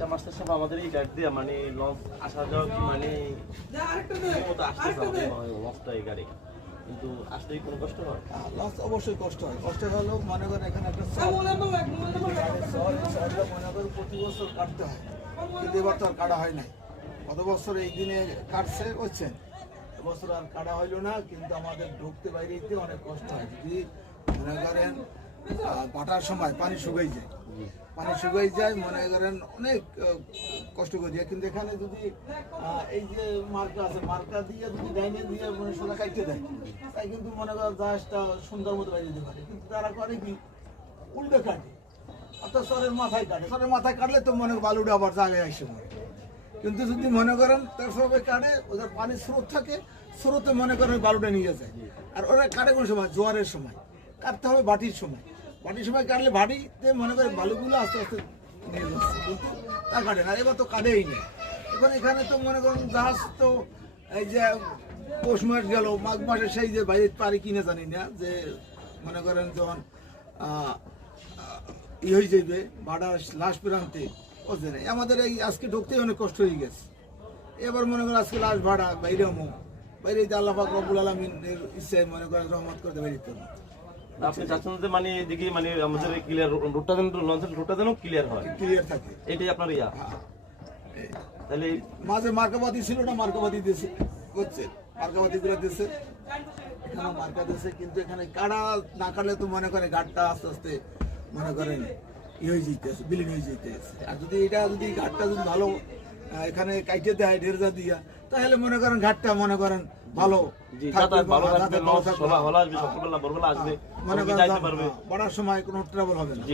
Master সাহেব আমাদের এই গাড়ি দিয়ে মানে লঞ্চ আসা যাওয়া কি মানে মতো আসতে লঞ্চটা এই গাড়ি কিন্তু আসলেই কোনো কষ্ট হয়? লঞ্চ অবশ্যই কষ্ট হয়। কষ্ট হলেও মনে করেন এখানে একটা মনে করেন প্রতি বছর কাটতে হয়, কিন্তু এবার তো আর কাটা হয় নাই। গত বছর এই দিনে কাটছে বুঝছেন, এবছর আর কাটা হইলো না। কিন্তু আমাদের ঢুকতে বাইরে যেতে অনেক কষ্ট হয়। যদি মনে করেন কাটার সময় পানি শুকাই যায়, মনে করেন অনেক কষ্ট করি। কিন্তু এখানে যদি এই যে মার্কা আছে, মার্কা দিয়ে যদি ডাইনে দিয়ে মানে সোজা কাটতে দেয়, তাই কিন্তু মনে করেন জাহাজটা সুন্দর মতো বাইরে যেতে পারে। কিন্তু তারা করে কি উল্টে কাটে, অর্থাৎ সরের মাথায় কাটে। সরের মাথায় কাটলে তো মনে করেন বালুটা আবার জায়গায় আসে মনে। কিন্তু যদি মনে করেন তার সবে কাটে, ওদের পানির স্রোত থাকে, স্রোতে মনে করেন বালুটা নিয়ে যায়। আর ওরা কাটে কোন সময়? জোয়ারের সময় কাটতে হবে, বাটির সময় কাটলে ভাটিতে মনে করেন বালুগুলো আস্তে আস্তে নিয়ে যাচ্ছে, কিন্তু তা কাটে না। এবার তো কাটেই না। এখন এখানে তো মনে করেন জাহাজ তো এই যে পৌষ মাস গেল, মাঘ মাসে সেই যে বাইরে পারি কিনে জানি না, যে মনে করেন যখন হয়ে যাবে ভাড়া লাশ প্রান্তে বুঝলেন, আমাদের এই আজকে ঢুকতেই অনেক কষ্ট হয়ে গেছে। এবার মনে করেন আজকে লাশ ভাড়া বাইরে আল্লাহ পাক রব্বুল আলামিনের ইচ্ছায় মনে করেন রহমত করতে বাইরে। আপনি চাচ্ছেন যে মানে এদিকে মানে আমাদের ক্লিয়ার রুটটা যেন লঞ্চের রুটটা যেন ক্লিয়ার হয়, ক্লিয়ার থাকে, এটাই আপনার ইয়া। তাহলে মাঝে মার্কাবাদী ছিল না, মার্কাবাদী দিয়েছে বুঝছেন, মার্কাবাদী গুলো দিয়েছে, এখানে মার্কা দিয়েছে। কিন্তু এখানে কাটা না কাটলে তো মনে করে ঘাটটা আস্তে আস্তে মনে করেন হয়ে যেতেছে, বিলীন হয়ে যেতেছে। আর যদি এটা যদি ঘাটটা যদি ভালো এখানে কাইটে দেয় ঢেরজা দিয়া, তাহলে মনে করেন ঘাটটা মনে করেন ভালো মনে করেন বাড়ার সময় কোনো ট্রাবল হবে না।